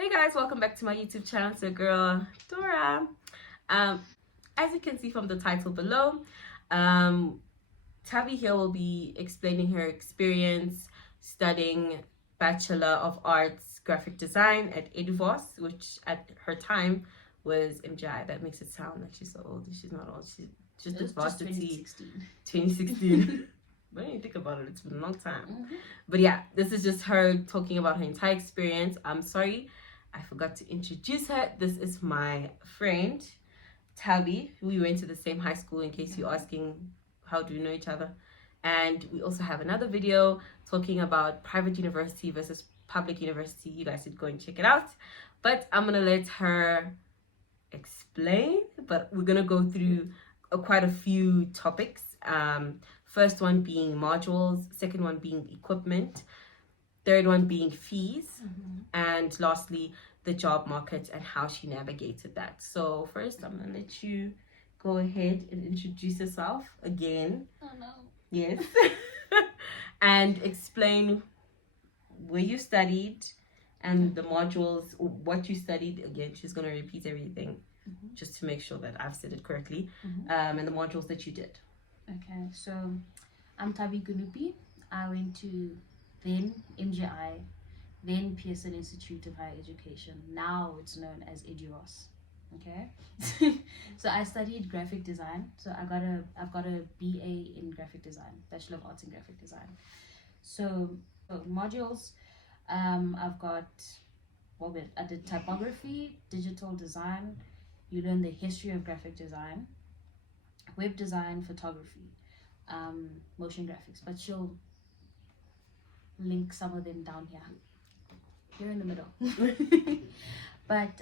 Hey guys, welcome back to my YouTube channel. It's your girl Dora. As you can see from the title below, Tabby here will be explaining her experience studying Bachelor of Arts Graphic Design at EDUVOS, which at her time was MGI. That makes it sound like she's so old. She's not old. She's just a varsity. 2016. When you think about it, it's been a long time. But yeah, this is just her talking about her entire experience. I'm sorry, I forgot to introduce her. This is my friend, Tabby. We went to the same high school, in case you're asking how do we know each other. And we also have another video talking about private university versus public university. You guys should go and check it out. But I'm going to let her explain. But we're going to go through quite a few topics. First one being modules, second one being equipment, third one being fees, and lastly, the job market and how she navigated that. So first, I'm going to let you go ahead and introduce yourself again. Oh no. Yes. And explain where you studied and the modules, what you studied. Again, she's going to repeat everything just to make sure that I've said it correctly, and the modules that you did. Okay, so I'm Tabi Gunupi. I went to then MGI, then Pearson Institute of Higher Education. Now it's known as EDUVOS. Okay, so I studied graphic design. So I've got a BA in graphic design, Bachelor of Arts in Graphic Design. So modules, I've got I did typography, digital design. You learn the history of graphic design, web design, photography, motion graphics, but she'll link some of them down here in the middle. But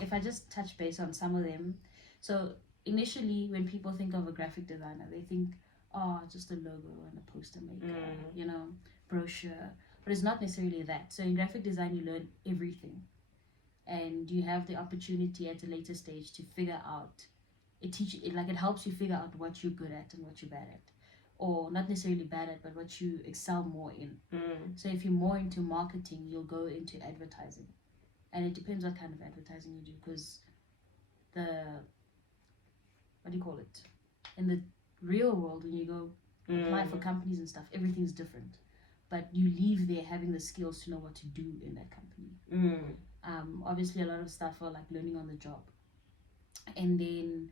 if I just touch base on some of them, so initially when people think of a graphic designer, they think, oh, just a logo and a poster maker, brochure, but it's not necessarily that. So in graphic design, you learn everything, and you have the opportunity at a later stage to figure out. It helps you figure out what you're good at and what you're bad at, or not necessarily bad at, but what you excel more in. So if you're more into marketing, you'll go into advertising, and it depends what kind of advertising you do, because in the real world, when you go apply for companies and stuff, everything's different, but you leave there having the skills to know what to do in that company. Obviously a lot of stuff are like learning on the job. And then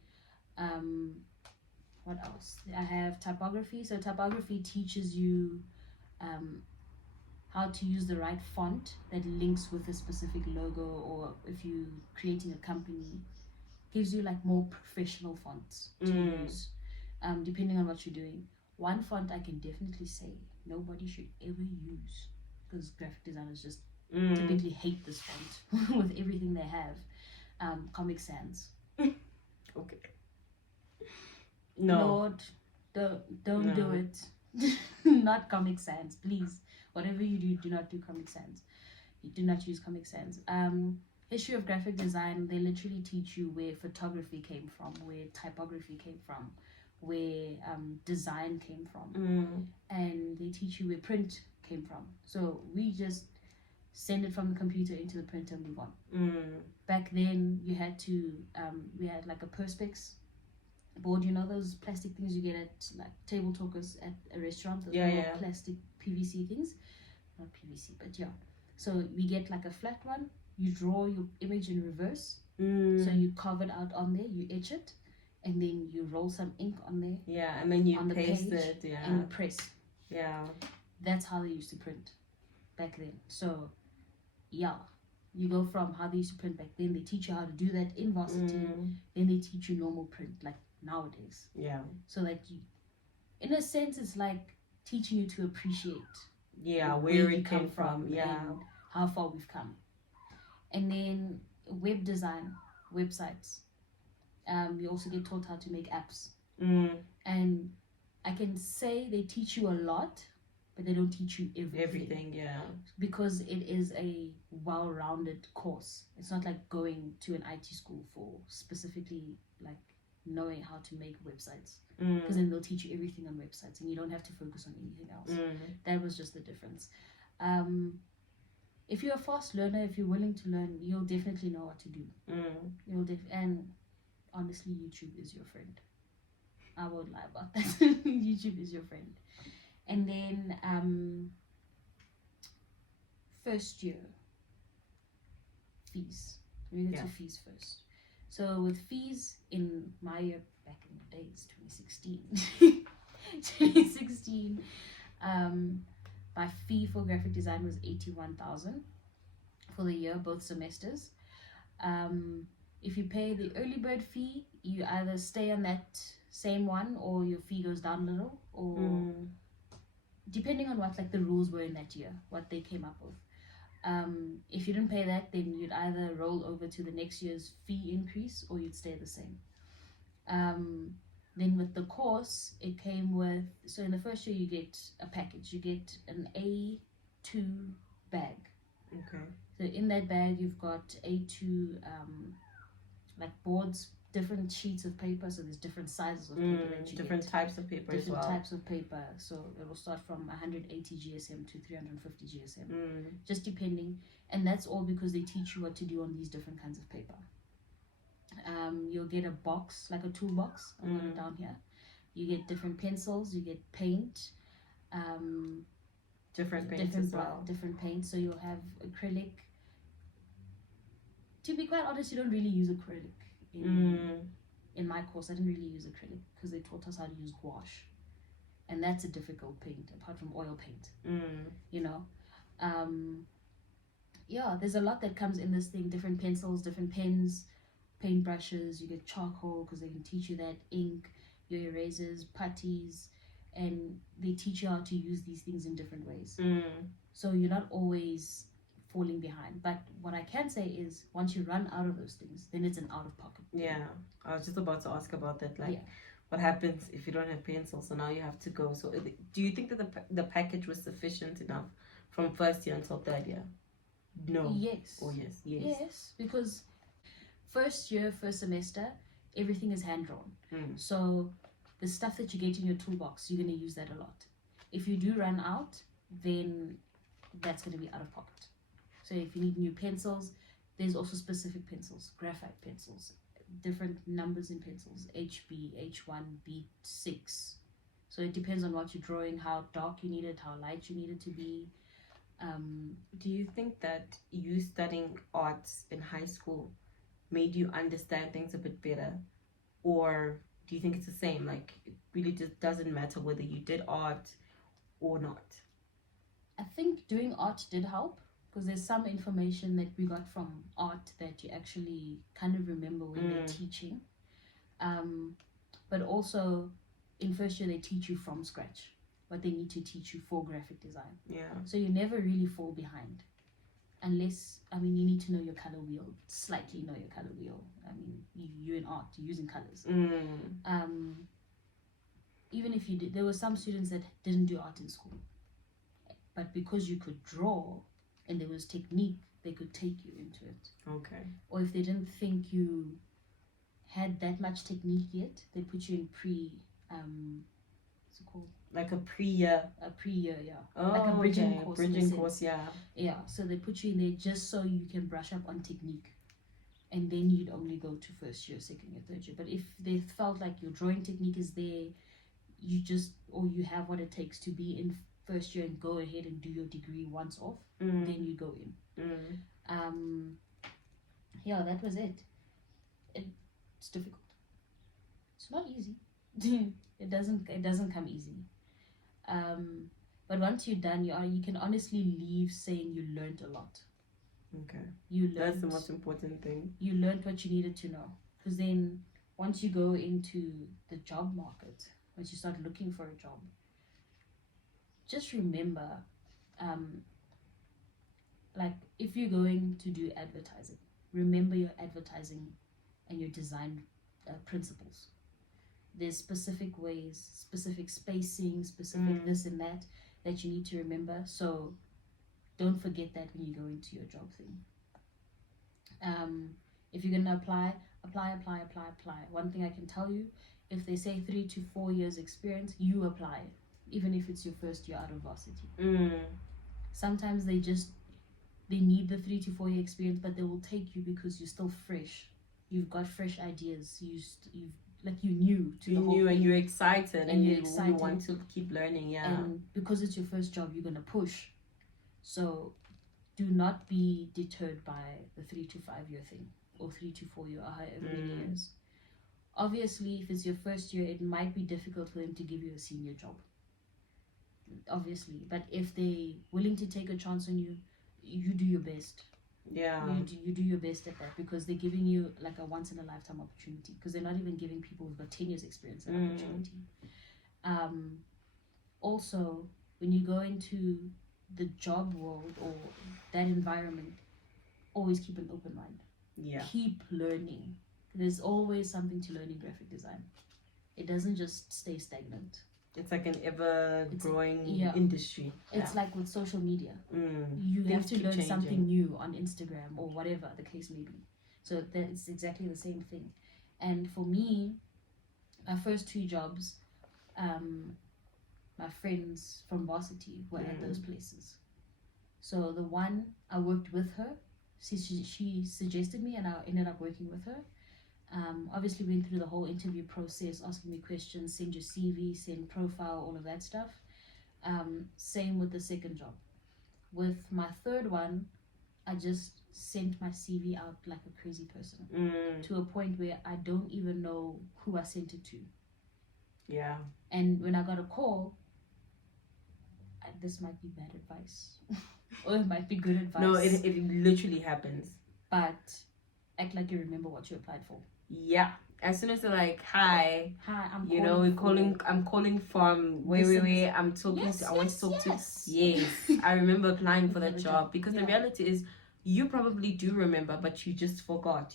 what else? I have typography. So typography teaches you how to use the right font that links with a specific logo, or if you're creating a company, gives you like more professional fonts to use, depending on what you're doing. One font I can definitely say nobody should ever use, because graphic designers just typically hate this font with everything they have. Comic Sans. Okay. No. Lord, don't do it. Not Comic Sans, please. Whatever you do, do not do Comic Sans. You do not use Comic Sans. History of graphic design, they literally teach you where photography came from, where typography came from, where design came from, and they teach you where print came from. So we just send it from the computer into the printer and move on. Back then, you had to, we had like a Perspex board, those plastic things you get at like table talkers at a restaurant, those little plastic PVC things, not PVC, but yeah. So we get like a flat one, you draw your image in reverse, so you carve it out on there, you etch it, and then you roll some ink on there, and then you on the paste page, it, and press. That's how they used to print back then. So you go from how they used to print back then, they teach you how to do that in varsity, then they teach you normal print like nowadays. So that you, in a sense, it's like teaching you to appreciate where it came from, and how far we've come. And then web design, websites. You also get taught how to make apps. And I can say they teach you a lot, but they don't teach you everything. Because it is a well-rounded course. It's not like going to an IT school for specifically like knowing how to make websites, because then they'll teach you everything on websites and you don't have to focus on anything else. That was just the difference. if you're a fast learner, if you're willing to learn, you'll definitely know what to do. And honestly, YouTube is your friend. I won't lie about that. YouTube is your friend. And then first year fees. We get to fees first. So with fees in my year back in the days, 2016, my fee for graphic design was 81,000 for the year, both semesters. If you pay the early bird fee, you either stay on that same one or your fee goes down a little, or depending on what like the rules were in that year, what they came up with. If you didn't pay that, then you'd either roll over to the next year's fee increase or you'd stay the same. Then with the course, it came with, so in the first year you get a package. You get an A2 bag. Okay. So in that bag you've got A2 like boards, different sheets of paper. So there's different sizes of paper that you different get. types of paper as well. Different types of paper. So it will start from 180 GSM to 350 GSM, just depending. And that's all because they teach you what to do on these different kinds of paper. You'll get a box, like a toolbox. I'll put it down here. You get different pencils. You get paint. Different paints as well. Different paints. So you'll have acrylic. To be quite honest, you don't really use acrylic in my course. I didn't really use acrylic because they taught us how to use gouache, and that's a difficult paint apart from oil paint. You know, yeah, there's a lot that comes in this thing. Different pencils, different pens, paint brushes. You get charcoal because they can teach you that, ink, your erasers, putties, and they teach you how to use these things in different ways. So you're not always falling behind. But what I can say is once you run out of those things, then it's an out of pocket. Yeah, I was just about to ask about that. Like, what happens if you don't have pencils? So now you have to go. So do you think that the package was sufficient enough from first year until third year? No. Yes. Oh yes. Yes, because first year, first semester, everything is hand drawn. So the stuff that you get in your toolbox, you're going to use that a lot. If you do run out, then that's going to be out of pocket. So if you need new pencils, there's also specific pencils, graphite pencils, different numbers in pencils, HB, H1, B6. So it depends on what you're drawing, how dark you need it, how light you need it to be. Do you think that you studying arts in high school made you understand things a bit better? Or do you think it's the same? Like, it really just doesn't matter whether you did art or not? I think doing art did help, because there's some information that we got from art that you actually kind of remember when they're teaching. But also, in first year, they teach you from scratch what they need to teach you for graphic design. Yeah. So you never really fall behind. Unless, I mean, you need to know your color wheel, slightly know your color wheel. I mean, you're in art, you're using colors. Even if you did, there were some students that didn't do art in school. But because you could draw, and there was technique, they could take you into it. Okay. Or if they didn't think you had that much technique yet, they put you in what's it called? Like a pre-year. A pre-year, yeah. Oh, like a bridging course. Bridging course, yeah. Yeah, so they put you in there just so you can brush up on technique. And then you'd only go to first year, second year, third year. But if they felt like your drawing technique is there, you just, or you have what it takes to be in first year and go ahead and do your degree once off, then you go in. Yeah, that was it. It's difficult. It's not easy. It doesn't come easy. But once you're done, you can honestly leave saying you learned a lot. Okay. That's the most important thing. You learned what you needed to know, because then once you go into the job market, once you start looking for a job, just remember, like if you're going to do advertising, remember your advertising and your design principles. There's specific ways, specific spacing, specific this and that you need to remember. So don't forget that when you go into your job thing. If you're going to apply. One thing I can tell you, if they say 3 to 4 years experience, you apply, even if it's your first year out of varsity. Sometimes they they need the 3 to 4 year experience, but they will take you because you're still fresh. You've got fresh ideas. You're new to the whole and thing. you're excited, and you're you excited. want to keep learning. Yeah. And because it's your first job, you're gonna push. So do not be deterred by the 3 to 5 year thing, or 3 to 4 year, or however many years. Obviously, if it's your first year, it might be difficult for them to give you a senior job. Obviously, but if they're willing to take a chance on you, you do your best. Yeah. You do your best at that, because they're giving you like a once in a lifetime opportunity, because they're not even giving people who've got 10 years experience an opportunity. Also, when you go into the job world or that environment, always keep an open mind. Yeah. Keep learning. There's always something to learn in graphic design. It doesn't just stay stagnant. It's like an ever-growing industry. It's like with social media. You Things have to keep learn changing. something new on Instagram or whatever the case may be. So it's exactly the same thing. And for me, my first 2 jobs, my friends from varsity were at those places. So the one, I worked with her. She suggested me, and I ended up working with her. Obviously went through the whole interview process, asking me questions, send your CV, send profile, all of that stuff. Same with the second job. With my third one, I just sent my CV out like a crazy person, to a point where I don't even know who I sent it to. Yeah. And when I got a call, this might be bad advice or it might be good advice. No, it literally happens. But act like you remember what you applied for. Yeah. As soon as they're like, hi, I'm calling from where I'm talking to, I want to talk to. Yes, I remember applying for that job, because the reality is you probably do remember, but you just forgot,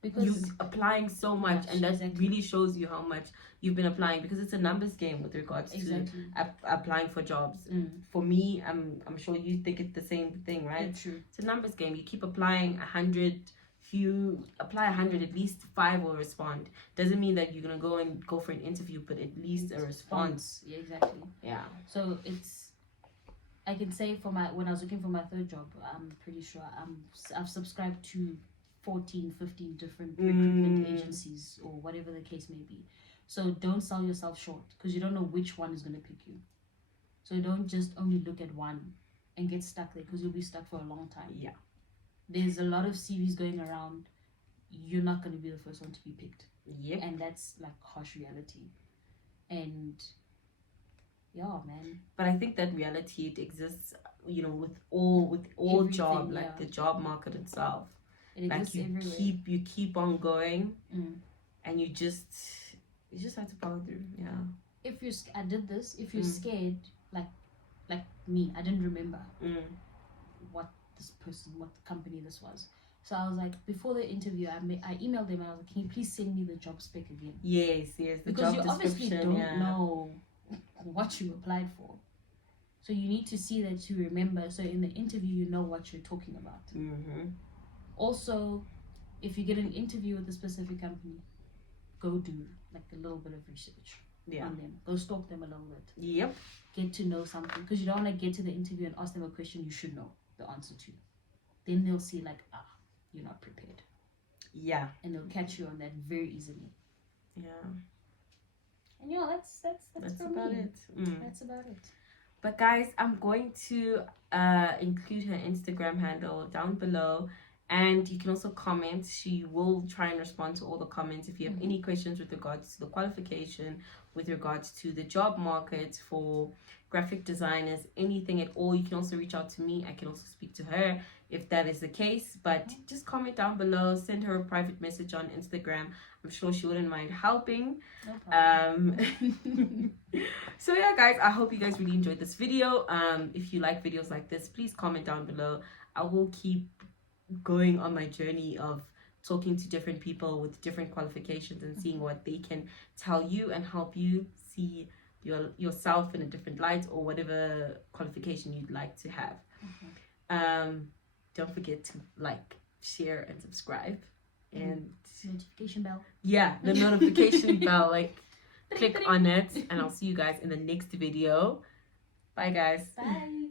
because you're applying so much, and that really shows you how much you've been applying, because it's a numbers game with regards to applying for jobs. For me, I'm sure you think it's the same thing, right? Yeah, true. It's a numbers game. You keep applying 100. If you apply 100, at least 5 will respond. Doesn't mean that you're gonna go for an interview, but at least a response. Yeah, exactly. Yeah. So I can say when I was looking for my third job, I'm pretty sure I've subscribed to 14, 15 different recruitment agencies, or whatever the case may be. So don't sell yourself short, because you don't know which one is gonna pick you. So don't just only look at one and get stuck there, because you'll be stuck for a long time. Yeah. There's a lot of CVs going around. You're not going to be the first one to be picked. Yep. And that's like harsh reality. And yeah, man. But I think that reality, it exists, with all job, like the job market itself. It exists everywhere. You keep on going, and you just have to power through. Yeah. I did this. If you're scared, like me, I didn't remember what company this was. So I was like, before the interview, I emailed them and I was like, can you please send me the job spec again? Yes, because you obviously don't know what you applied for. So you need to see that, to remember, so in the interview you know what you're talking about. Also, if you get an interview with a specific company, go do like a little bit of research on them. Go stalk them a little bit. Yep. Get to know something, because you don't want to get to the interview and ask them a question you should know the answer to. Then they'll see like, you're not prepared. Yeah. And they'll catch you on that very easily. Yeah. And that's about it. That's about it. But guys, I'm going to include her Instagram handle down below, and you can also comment. She will try and respond to all the comments. If you have any questions with regards to the qualification, with regards to the job market for graphic designers, anything at all, you can also reach out to me. I can also speak to her if that is the case. But just comment down below, send her a private message on Instagram. I'm sure she wouldn't mind helping. No problem. So yeah, guys, I hope you guys really enjoyed this video. If you like videos like this, please comment down below. I will keep going on my journey of talking to different people with different qualifications and seeing what they can tell you and help you see yourself in a different light, or whatever qualification you'd like to have. Don't forget to like, share, and subscribe, and notification bell. Yeah, the notification bell, like click on it, and I'll see you guys in the next video. Bye guys. Bye.